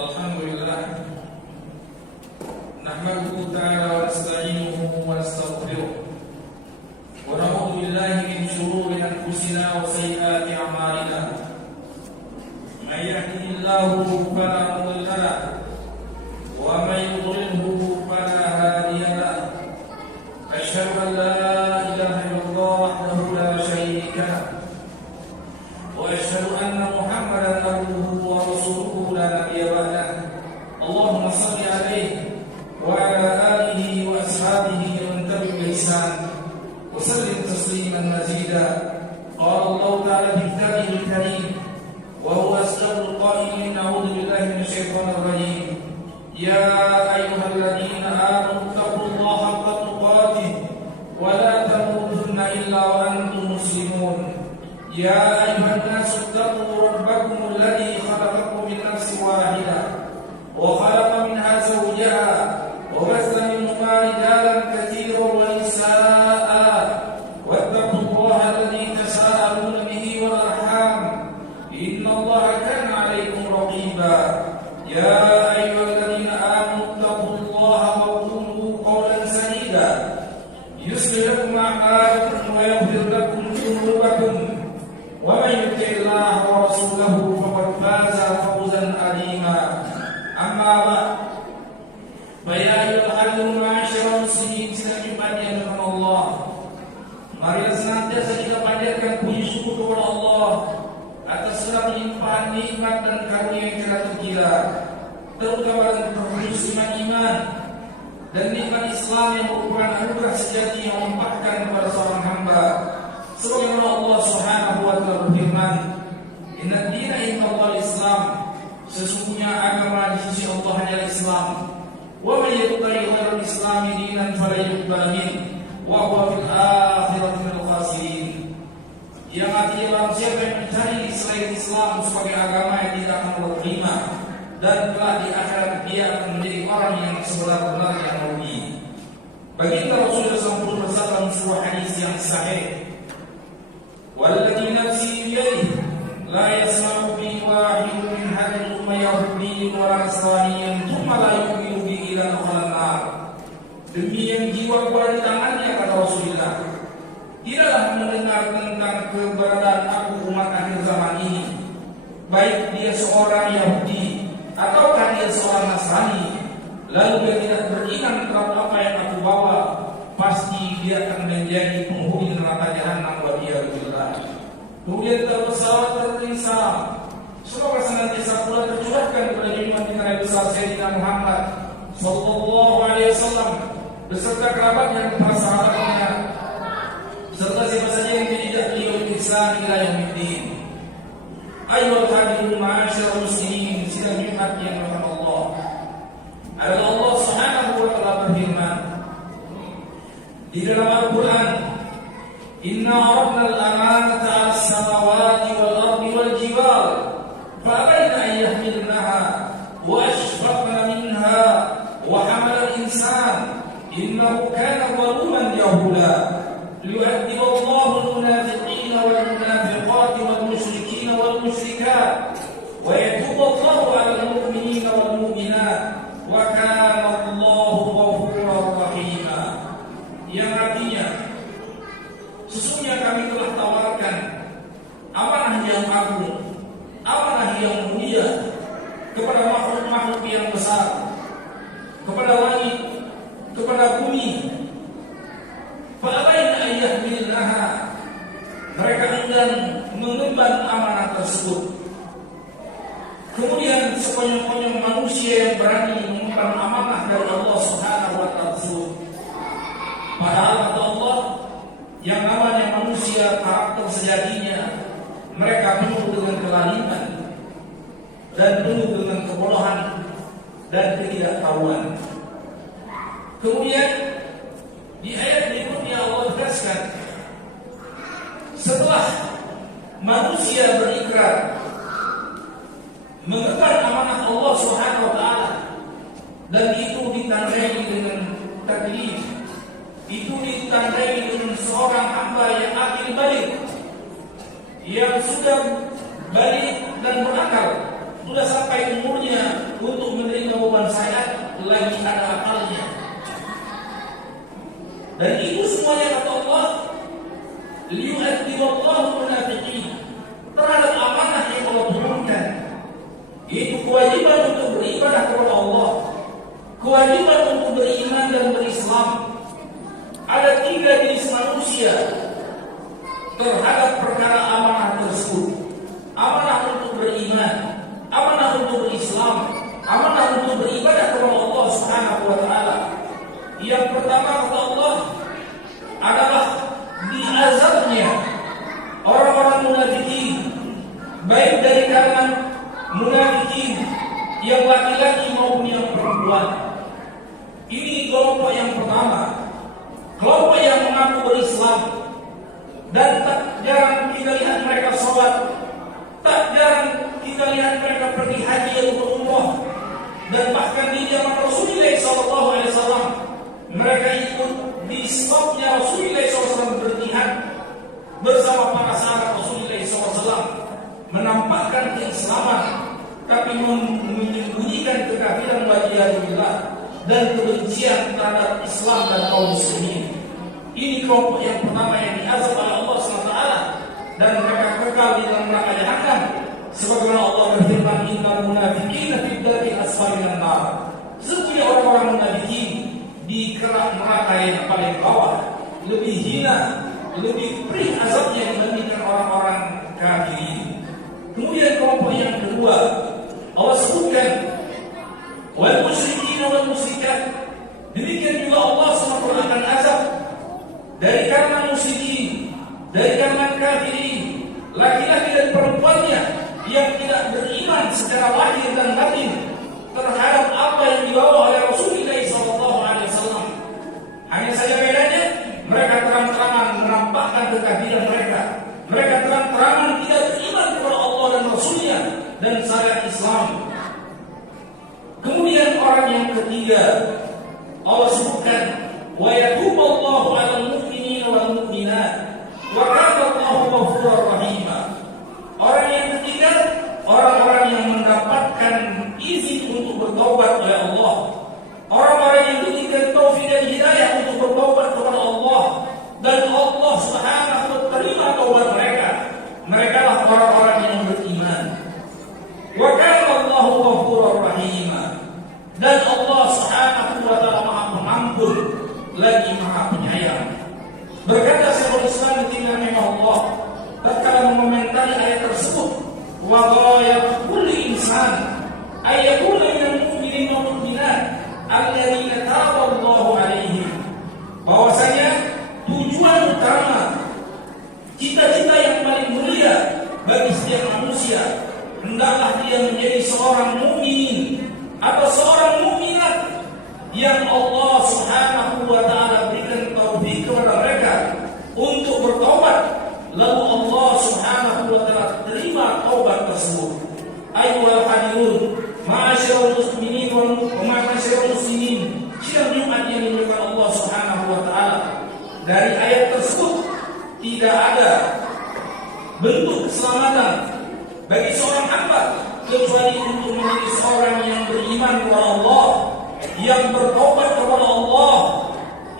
Alhamdulillah nahmaduhu ta'ala wa nasta'inuhu wa nastaghfiruh wa na'udzu billahi min shururi anfusina wa sayyiati a'malina may yahdihillahu fala mudilla lahu wa may yudlilhu fala hadiya lahu asyhadu an la ilaha illallah wahdahu la syarika lahu wa asyhadu anna Muhammadan abduhu wa rasuluhu la nabiyya ba'dahu. Allahumma shalli alaihi wa ala alihi wa ashabihi wa man tabi'ahum bi ihsan wa sallim tasliman mazida. Qala Allah ta'ala fi kitabihil karim wa huwa asdaqul qa'ilin, a'udzu billahi minasy syaithanir rajim. Ya ayyuhalladzina amanu taqullaha haqqa tuqatih wa la tamutunna illa wa antum muslimun. Ya ayyuhan nasu ittaqu rabbakum alladzi khalaqakum min nafsin wahidah wa khalaqa minha zawjaha wa bassa minhuma rijalan katsiran wa nisaa'a wattaqullaha alladzi tasaaluna bihi wal arham innallaha kana 'alaykum raqiba. Ya ayyuhalladzina amanu taqullaha wa qulu qawlan sadida yuslih lakum a'malakum wa yaghfir lakum dhunubakum wa man yuti'illaha wa rasulahu faqad faza fawzan 'azima. Amma ba'd. Ya ayyuhal ma'asyiral muslimin, sedang dipanjatkan kepada Allah. Marilah senantiasa kita panjatkan puji syukur kepada Allah atas segala limpahan nikmat dan karunia yang telah tercurah, terutama dalam musliman iman dan nikmat Islam yang merupakan anugerah sejati yang melimpahkan kepada seorang hamba. Sebagaimana Allah Subhanahu wa taala berfirman, "Inna dina indallahi Islam." Sesungguhnya agama di sisi Allah hanyalah Islam. Wa may yabtaghi ghairal islami dinan fala yuqbal min wa huwa fil akhirati minal khasirin. Yang artinya barang siapa yang mencari selain Islam sebagai agama yang tidak akan Allah terima, dan kelak di akhirat dia akan menjadi orang yang sebenar-benarnya yang merugi. Baginda Rasulullah SAW bersabda dalam sebuah hadis yang sahih, "Walladzi nafsi biyadihi la yasma'u bi wahidun min hadhihi al-umma yahudiyyin wa nasraniyyin thumma la yu'minu bi ila al-nar." Demi yang jiwa gua di tangannya, kata Rasulullah, tidaklah mendengar tentang keberadaan aku umat akhir zaman ini, baik dia seorang Yahudi ataukah dia seorang Nasrani, lalu dia tidak beriman terhadap apa yang aku bawa, pasti dia akan menjadi penghuni neraka jahanam wa iyyabillah. Kemudian terpesawat Islam, semoga senantiasa pula tercurahkan kepada junjungan kita Nabi besar Sayyidina Muhammad sallallahu alaihi wasallam beserta kerabatnya dan para sahabatnya serta siapa saja yang tidak beliau Islam ila yaumiddin. Ayyuhal hadirin ma'asyiral muslimin, sidang Jumat yang dirahmati Allah. Allah Subhanahu wa taala berfirman di dalam Al-Qur'an, "Inna aradna al-amanata 'ala as-samawati wal ardi wal jibal fa abayna an yahmilnaha wa ashfaqna minha wa hamala al-insan innahu kana zaluman jahula liyu'adhiba Allahu al-munafiqina wal munafiqati wal mushrikina wal mushrikat wa yatubu Allahu 'ala al-mu'minina wal mu'minat wa kana Allahu ghafuran rahima." Yang artinya, sesungguhnya kami telah tawarkan amanah yang agung, amanah yang mulia kepada makhluk-makhluk yang besar, kepada langit, kepada bumi. Fa'abaina an yahmilnaha, mereka enggan mengemban amanah tersebut. Kemudian sekonyong-konyong manusia yang berani mengemban amanah dari Allah Subhanahu wa taala tersebut. Padahal kata Allah, yang namanya manusia karakter sejatinya mereka penuh dengan kelaliman dan penuh dengan kebodohan dan ketidaktahuan. Kemudian di ayat berikutnya Allah tegaskan, setelah manusia berikrar mengemban amanah Allah Subhanahu wa taala dan itu ditandai dengan taklif, itu ditandai dengan seorang hamba yang akil balik, yang sudah balik dan berakal, sudah sampai umurnya untuk menerima beban syariat, lagi ada akalnya. Dan itu semuanya kata Allah, liyu'adziballahu munafiqin, terhadap amanah yang Allah turunkan, yaitu kewajiban untuk beribadah kepada Allah, kewajiban untuk beriman dan berislam. Ada 3 jenis manusia terhadap perkara amanah tersebut: amanah untuk beriman, amanah untuk berislam, amanah untuk beribadah kepada Allah Subhanahu wa taala. Yang pertama kata Allah adalah diazabnya orang-orang munafikin, baik dari kalangan munafikin yang laki-laki maupun yang perempuan. Ini kelompok yang pertama, kelompok yang mengaku berislam, dan tak jarang kita lihat mereka sholat, tak jarang kita lihat mereka pergi haji atau umrah, dan bahkan di zaman Rasulullah SAW mereka ikut di stopnya Rasulullah SAW berjihad bersama para sahabat Rasulullah SAW, menampakkan keislaman tapi menyembunyikan kekafiran waliyadzubillah dan kebencian terhadap Islam dan kaum muslimin. Ini kelompok yang pertama yang diazab oleh Allah SWT, dan mereka kekal di dalam neraka jahanam. Sebagaimana Allah berfirman, innal munafiqina fid darkil asfali minan nar. Sesungguhnya orang-orang munafikin di kerak neraka yang paling bawah, lebih hina, lebih perih azabnya dibandingkan orang-orang kafirin. Kemudian kelompok yang kedua, Allah sebutkan wal musyrikin wal musyrikat. Demikian juga Allah SWT akan azab dari kalangan musyrikin, dari kalangan kafirin, laki-laki dan perempuannya yang tidak beriman secara lahir dan batin terhadap apa yang dibawa oleh Rasulullah SAW. Hanya saja bedanya, mereka terang-terangan menampakkan kekafiran mereka. Mereka terang-terangan tidak beriman kepada Allah dan Rasulnya dan syariat Islam. Kemudian orang yang ketiga, Allah sebutkan wa yatuballahu 'alal mu'minina wal mu'minat wa kana Allahu ghafurur rahim. Orang yang ketiga, orang-orang yang mendapatkan izin untuk bertaubat oleh Allah. Orang-orang yang diberikan taufik dan hidayah untuk bertaubat kepada Allah, dan Allah Subhanahu wa taala terima taubat mereka. Mereka lah orang-orang yang beriman. Wa kana Allahu ghafurur rahim. Dan Allah Subhanahu wa taala Maha Pengampun lagi Maha Penyayang. Berkata Syekhul Islam Ibnu Allah tatkala mengomentari ayat tersebut, wa ghayat kulli insan ayyakuna minal mu'minin wal mu'minat alladzina taballahu alaihim. Bahwasanya tujuan utama, cita-cita yang paling mulia bagi setiap manusia hendaklah dia menjadi seorang mukmin atau seorang mukminat yang Allah Subhanahu wa taala berikan taufik kepada mereka untuk bertaubat, lalu Allah Subhanahu wa taala terima taubat tersebut. Ayyuhal hadirun, ma'asyiral muslimin wa ma'asyiral muslimin, sidang Jumat yang dimuliakan Allah Subhanahu wa taala. Dari ayat tersebut tidak ada bentuk keselamatan bagi seorang hamba kecuali untuk menjadi seorang yang beriman kepada Allah, yang bertobat kepada Allah,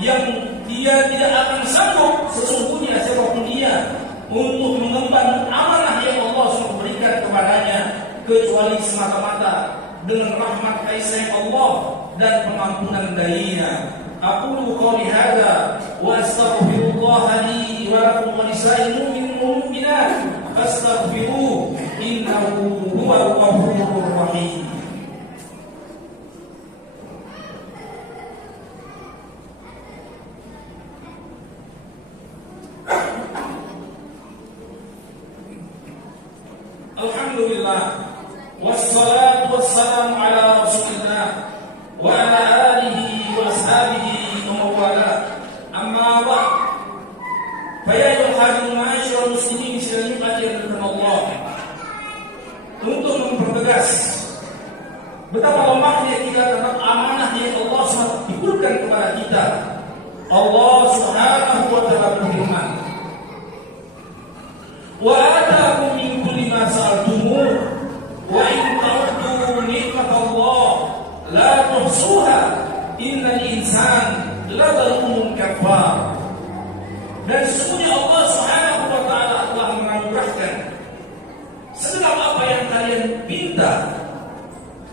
yang dia tidak akan sanggup sesungguhnya siapapun dia untuk mengemban amanah yang Allah SWT berikan kepadanya kecuali semata-mata dengan rahmat kasih sayang Allah dan pengampunan darinya. Aqulu qouli hadza wa astaghfirullah li wa lakum wa lisa'il mu'minin wal mu'minat fastaghfiruhu innahu huwal ghafurur rahim. Alhamdulillah wassalatu wassalamu ala Rasulillah wa ala alihi wa ashabihi wa mawala. Amma ba'd, fa ya ayyuhal ma'asyiral muslimin sidang Jumat yang dimuliakan Allah. Untuk mempertegas betapa lemahnya kita terhadap amanah yang Allah SWT berikan kepada kita, Allah Subhanahu wa taala berfirman, wa ataakum min kulli ma sa'altumuh wa in tuhsuha innal insan ladzalumun kafar. Dan sesungguhnya Allah Subhanahu wa taala telah menganugerahkan segenap apa yang kalian minta,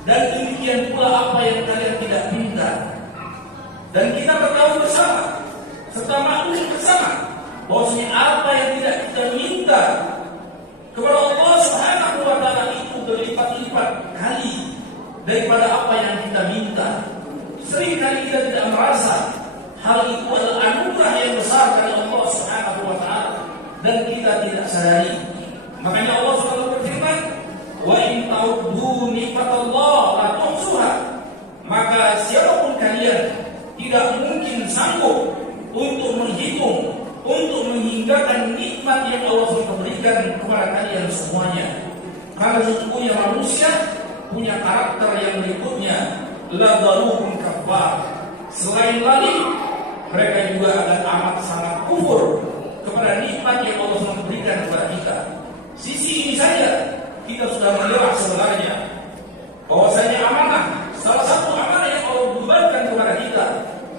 dan demikian pula apa yang kalian tidak minta. Dan kita bertahu bersama serta maklum bersama bahwasanya apa yang tidak kita minta kepada Allah Subhanahu wa taala itu berlipat-lipat kali daripada apa yang kita minta. Seringkali kita tidak merasa hal itu adalah anugerah yang besar dari Allah Subhanahu wa taala dan kita tidak sadari. Makanya Allah selalu berfirman, "Wa in ta'uddu nikmatallahi la tuhsuha." Maka siapapun kalian tidak mungkin sanggup untuk menghitung, untuk menghinggakan nikmat yang Allah sudah berikan kepada kalian semuanya. Karena sesungguhnya manusia punya karakter yang berikutnya, ladzalumun kafar. Selain lari, mereka juga akan amat sangat kufur kepada nikmat yang Allah sudah berikan kepada kita. Sisi ini saja kita sudah menyerah sebenarnya bahwasanya amanah, salah satu amanah yang Allah bebankan kepada kita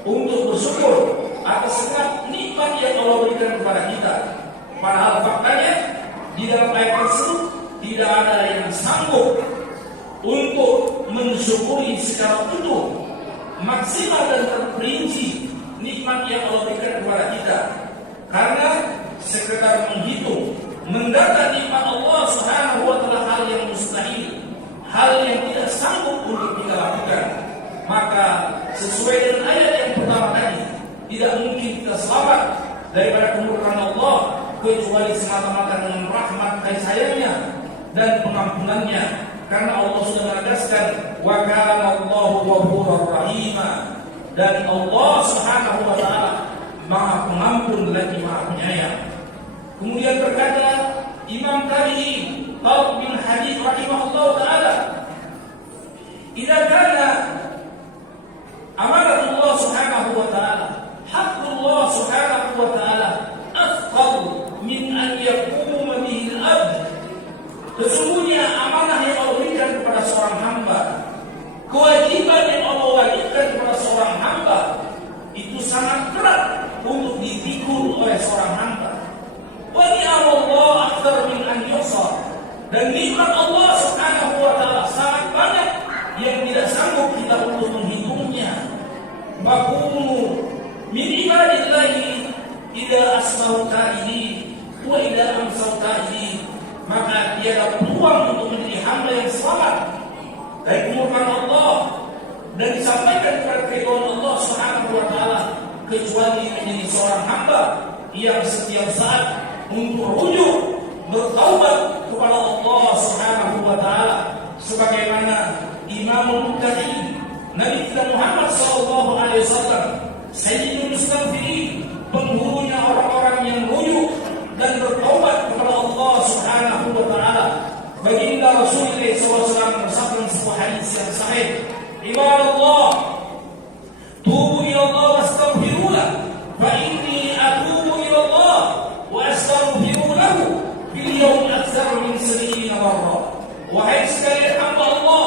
untuk bersyukur atas segala nikmat yang Allah berikan kepada kita. Padahal faktanya di dalam ayat tersebut tidak ada yang sanggup untuk mensyukuri secara utuh, maksimal dan terperinci nikmat yang Allah berikan kepada kita. Karena sekedar menghitung, mendata nikmat Allah Subhanahu wa taala hal yang mustahil, hal yang tidak sanggup untuk kita lakukan. Maka sesuai dengan ayat yang pertama tadi, tidak mungkin kita selamat daripada kemurkaan Allah kecuali semata-mata dengan rahmat kasih sayangnya dan pengampunannya. Karena Allah sudah menegaskan, wa kana Allahu ghafurur rahima, dan Allah Subhanahu wa taala Maha Pengampun lagi Maha Penyayang. Kemudian berkata Imam Tabi'i Talq bin Hadid rahimahullah taala, "Idza kana amanatullah Subhanahu wa taala, haqqullah Subhanahu wa taala afqal min an yaquma bihi al-abd." Sesungguhnya amanah yang Allah berikan kepada seorang hamba, kewajiban yang Allah wajibkan kepada seorang hamba itu sangat berat untuk dipikul oleh seorang hamba. Wa ni'amullah aktsar min an yuhsar, dan nikmat Allah Subhanahu wa taala sangat banyak yang tidak sanggup kita untuk menghitungnya. Fakunu min ibadillahi idza asmautahi wa idza amsautahi, maka dia ada peluang untuk menjadi hamba yang selamat dari kemurkaan Allah dan disampaikan kepada keridhaan Allah Subhanahu wa taala, kecuali menjadi seorang hamba yang setiap saat untuk rujuk bertaubat kepada Allah Subhanahu wa taala, sebagaimana Imamul Muttaqin Nabi kita Muhammad sallallahu alaihi wasallam, Sayyidul Mustaghfirin, penghulunya orang-orang yang rujuk dan bertaubat kepada Allah Subhanahu wa taala. Baginda Rasulullah SAW bersabda sebuah hadis yang sahih, "Ibadallah, tubu ila Allah wastaghfirulah, fa inni atubu ila Allah wa astaghfiru lahu fil yawm aktsar min 70 marrah." Wahai sekalian hamba Allah,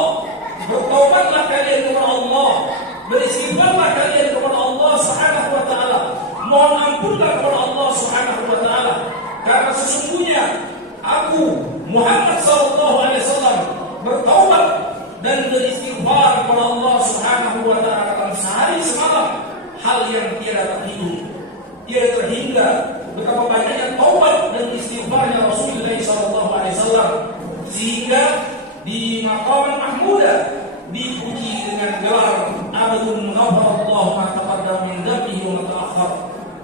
bertaubatlah kalian kepada Allah, beristighfarlah kalian kepada Allah Subhanahu wa taala, mohon ampunlah kepada Allah Subhanahu wa taala, karena sesungguhnya aku Muhammad sallallahu alaihi wasallam bertaubat dan beristighfar kepada Allah Subhanahu wa taala dalam sehari semalam, hal yang tiada terhitung, tiada terhingga betapa banyaknya taubat dan istighfarnya Rasulullah sallallahu alaihi wasallam, sehingga di maqam mahmudah dipuji dengan gelar abdun ghafarallahu ma taqaddama min dhanbihi wa ma ta'akhkhar,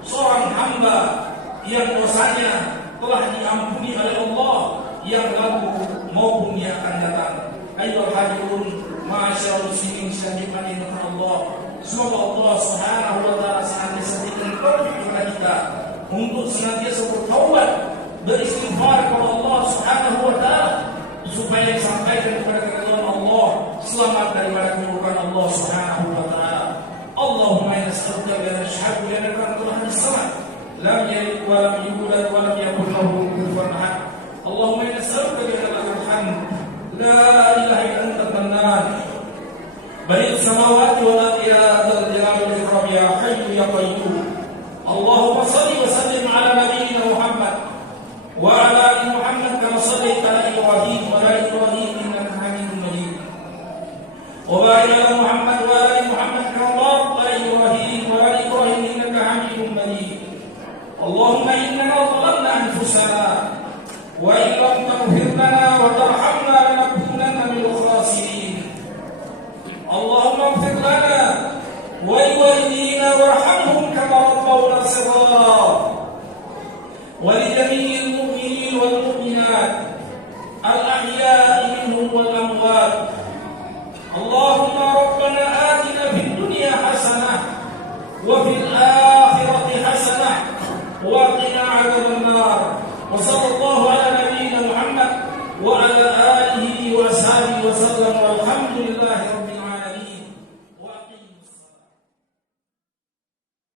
seorang hamba yang dosanya telah diampuni oleh Allah yang lalu maupun yang akan datang. Ayyuhal hadirun ma'asyiral muslimin syahidin Allah, semoga Allah Subhanahu wa taala senantiasa memberikan taufik kepada kita untuk senantiasa bertaubat, beristighfar kepada Allah Subhanahu wa taala, supaya disampaikan kepada keridhaan Allah, selamat daripada kemurkaan Allah Subhanahu wa taala. Allahumma nas'aluka bi nashhadu bi annaka Allahus samad, lam yalid wa lam yulad wa lam yakul lahu kufuwan ahad. Allahumma nas'aluka bi annaka al-hamd, la ilaha illa anta al-mannan, بديع السماوات والأرض يا ذا الجلال والإكرام يا حي يا قيوم اللهم صل وسلم على نبينا محمد وعلى آل محمد كما صليت على إبراهيم وعلى آل إبراهيم إنك حميد مجيد وبارك على محمد وعلى آل محمد كما باركت على إبراهيم وعلى آل إبراهيم إنك حميد مجيد اللهم إننا ظلمنا أنفسنا وإن لم تغفر لنا وترحمنا لنكونن من الخاسرين اللهم اغفر لنا ولوالدينا وارحمهم كما ربونا صغارا ولجميع المؤمنين والمؤمنات الأحياء منهم والأموات اللهم ربنا آتنا في الدنيا حسنة وفي الآخرة حسنة وقنا عذاب النار وصلى الله على نبينا محمد وعلى آله وصحبه وسلم